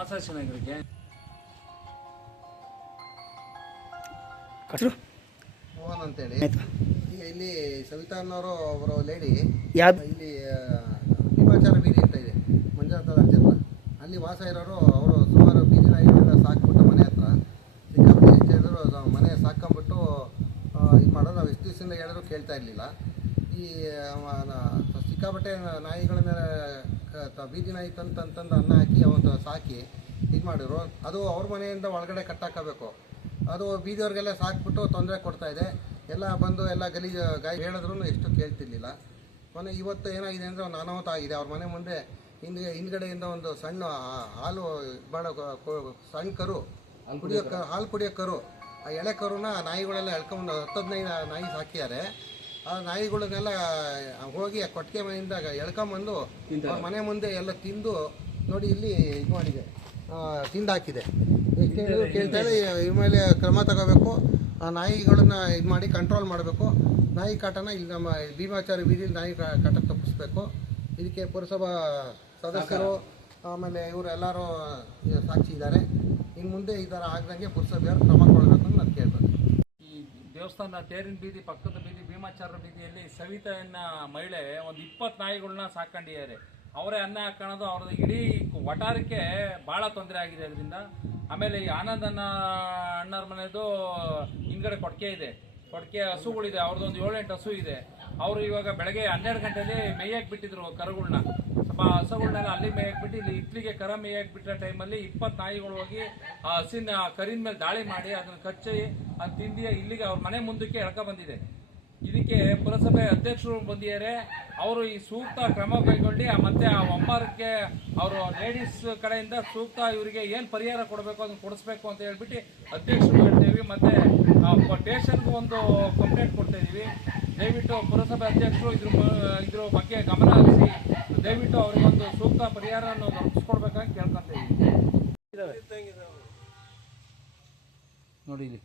ಆಶಾಸನಗಳಿಗೆ cutter. Mohan ಅಂತೇಳಿ. ಆಯ್ತು. ಈಗ ಇಲ್ಲಿ ಸವಿತಾ ಅನ್ನೋರು ಅವರು ಲೇಡಿ. ಯಾವ್ದು ಇಲ್ಲಿ ಭೀಮಾಚಾರ ಬೀದಿ ಅಂತ ಇದೆ. ಮಂಜುನಾಥ ರಾಜ್ಯ ಹತ್ರ ಅಲ್ಲಿ ವಾಸ ಇರೋರು ಅವರು ಸುಮಾರು ಬೀದಿ ನಾಯಿಗಳನ್ನ ಸಾಕ್ಬಿಟ್ಟು ಮನೆ ಹತ್ರ. ಸಿಕ್ಕಾಪಟ್ಟೆ ಎಷ್ಟು ಹೇಳಿದ್ರು ಮನೆ ಸಾಕೊಂಬಿಟ್ಟು ಇದು ಮಾಡೋದು ನಾವು ಎಷ್ಟು ದಿವಸದಿಂದ ಹೇಳಿದ್ರು ಕೇಳ್ತಾ ಇರಲಿಲ್ಲ. ಈ ಸಿಕ್ಕಾಪಟ್ಟೆ ನಾಯಿಗಳನ್ನ ಕ- ತ- ಬೀದಿ ನಾಯಿ ತಂದು ತಂದು ತಂದು ಅನ್ನ ಹಾಕಿ ಅವನು ಸಾಕಿ ಇದು ಮಾಡಿದ್ರು. ಅದು ಅವ್ರ ಮನೆಯಿಂದ ಒಳಗಡೆ ಕಟ್ಟಾಕಬೇಕು. ಅದು ಬೀದಿಯವ್ರಿಗೆಲ್ಲ ಸಾಕ್ಬಿಟ್ಟು ತೊಂದರೆ ಕೊಡ್ತಾ ಇದೆ. ಎಲ್ಲ ಬಂದು ಎಲ್ಲ ಗಲೀಜು ಗಾಯ ಹೇಳಿದ್ರು ಎಷ್ಟು ಕೇಳ್ತಿರ್ಲಿಲ್ಲ. ಮೊನ್ನೆ ಇವತ್ತು ಏನಾಗಿದೆ ಅಂದರೆ ಒಂದು ಅನಾಹುತ ಆಗಿದೆ. ಅವ್ರ ಮನೆ ಮುಂದೆ ಹಿಂದೆ ಹಿಂದ್ಗಡೆಯಿಂದ ಒಂದು ಸಣ್ಣ ಹಾಲು ಬಾಳ ಸಣ್ಣ ಕರು ಕುಡಿಯೋ ಹಾಲು ಕುಡಿಯೋ ಕರು ಆ ಎಳೆ ಕರುನ ನಾಯಿಗಳೆಲ್ಲ ಎಳ್ಕೊಂಡು ಹತ್ತು ಹದಿನೈದು ನಾಯಿ ಸಾಕಿದ್ದಾರೆ. ಆ ನಾಯಿಗಳನ್ನೆಲ್ಲ ಹೋಗಿ ಆ ಕೊಟ್ಟಿಗೆ ಮನೆಯಿಂದ ಎಳ್ಕೊಂಬಂದು ಅವ್ರ ಮನೆ ಮುಂದೆ ಎಲ್ಲ ತಿಂದು ನೋಡಿ ಇಲ್ಲಿ ಇದು ಮಾಡಿದೆ. ತಿಂದು ಹಾಕಿದೆ ಕೇಳ್ತಾ ಇದೆ ಇವ್ರ ಮೇಲೆ ಕ್ರಮ ತಗೋಬೇಕು. ಆ ನಾಯಿಗಳನ್ನ ಇದು ಮಾಡಿ ಕಂಟ್ರೋಲ್ ಮಾಡಬೇಕು. ನಾಯಿ ಕಾಟನ ಇಲ್ಲಿ ನಮ್ಮ ಭೀಮಾಚಾರ್ಯ ಬೀದಿಲಿ ನಾಯಿ ಕಾಟ ತಪ್ಪಿಸ್ಬೇಕು. ಇದಕ್ಕೆ ಪುರಸಭಾ ಸದಸ್ಯರು ಆಮೇಲೆ ಇವರು ಎಲ್ಲರೂ ಸಾಕ್ಷಿ ಇದ್ದಾರೆ. ಇನ್ನು ಮುಂದೆ ಈ ಥರ ಆಗ್ದಂಗೆ ಪುರಸಭೆಯವರು ಕ್ರಮ ಕೊಡಬೇಕು ಅಂತ ನಾನು ಕೇಳ್ಬೇಕು ಈ ದೇವಸ್ಥಾನ ತೇರಿನ ಬೀದಿ, ಪಕ್ಕದ ಬೀದಿ ಭೀಮಾಚಾರ ಬೀದಿಯಲ್ಲಿ ಸವಿತೆಯನ್ನ ಮಹಿಳೆ, ಒಂದು ಇಪ್ಪತ್ತು ನಾಯಿಗಳನ್ನ ಸಾಕೊಂಡಿದ್ದಾರೆ. ಅವರೇ ಅನ್ನ ಹಾಕೋಣದು, ಅವ್ರದ್ದು ಇಡೀ ವಟಾರಕ್ಕೆ ಭಾಳ ತೊಂದರೆ ಆಗಿದೆ ಅದರಿಂದ. ಆಮೇಲೆ ಈ ಆನಂದನ ಅಣ್ಣರ ಮನೆಯದು ಹಿಂದ್ಗಡೆ ಕೊಟ್ಟಿಗೆ ಇದೆ. ಕೊಟ್ಟಿಗೆ ಹಸುಗಳಿದೆ, ಅವ್ರದ್ದೊಂದು ಏಳೆಂಟು ಹಸು ಇದೆ. ಅವರು ಇವಾಗ ಬೆಳಗ್ಗೆ ಹನ್ನೆರಡು ಗಂಟೆಲಿ ಮೇಯಕ್ಕೆ ಬಿಟ್ಟಿದ್ರು ಕರುಗಳನ್ನ ಸ್ವಲ್ಪ ಹಸುಗಳನ್ನೆಲ್ಲ ಅಲ್ಲಿ ಮೇಯಕ್ಕೆ ಬಿಟ್ಟು, ಇಲ್ಲಿ ಇಟ್ಲಿಗೆ ಕರ ಮೇಯಕ್ಕೆ ಬಿಟ್ಟ ಟೈಮಲ್ಲಿ ಇಪ್ಪತ್ತು ನಾಯಿಗಳು ಹೋಗಿ ಆ ಹಸಿನ ಕರಿನ ಮೇಲೆ ದಾಳಿ ಮಾಡಿ ಅದನ್ನು ಕಚ್ಚಿ ಅದು ತಿಂದಿ ಇಲ್ಲಿಗೆ ಅವ್ರ ಮನೆ ಮುಂದಕ್ಕೆ ಎಳ್ಕ ಬಂದಿದೆ. ಇದಕ್ಕೆ ಪುರಸಭೆ ಅಧ್ಯಕ್ಷರು ಬಂದಿದ್ದಾರೆ. ಅವರು ಈ ಸೂಕ್ತ ಕ್ರಮ ಕೈಗೊಂಡು ಮತ್ತೆ ಆ ಒಮ್ಮಾರಕ್ಕೆ ಅವರು ಲೇಡೀಸ್ ಕಡೆಯಿಂದ ಸೂಕ್ತ ಇವರಿಗೆ ಏನು ಪರಿಹಾರ ಕೊಡಬೇಕು ಅದನ್ನು ಕೊಡಿಸ್ಬೇಕು ಅಂತ ಹೇಳ್ಬಿಟ್ಟು ಅಧ್ಯಕ್ಷರು ಹೇಳ್ತೇವೆ. ಮತ್ತೆ ಸ್ಟೇಷನ್ಗೂ ಒಂದು ಕಂಪ್ಲೇಂಟ್ ಕೊಡ್ತಾ ಇದ್ದೀವಿ ದಯವಿಟ್ಟು ಪುರಸಭೆ ಅಧ್ಯಕ್ಷರು ಇದ್ರ ಇದ್ರ ಬಗ್ಗೆ ಗಮನ ಹರಿಸಿ, ದಯವಿಟ್ಟು ಅವರಿಗೊಂದು ಸೂಕ್ತ ಪರಿಹಾರವನ್ನು ದೊರಕಿಸ್ಕೊಡ್ಬೇಕಂತ ಕೇಳ್ಕೊಂತ ಇದ್ದೀವಿ ನೋಡಿ ಇಲ್ಲಿ.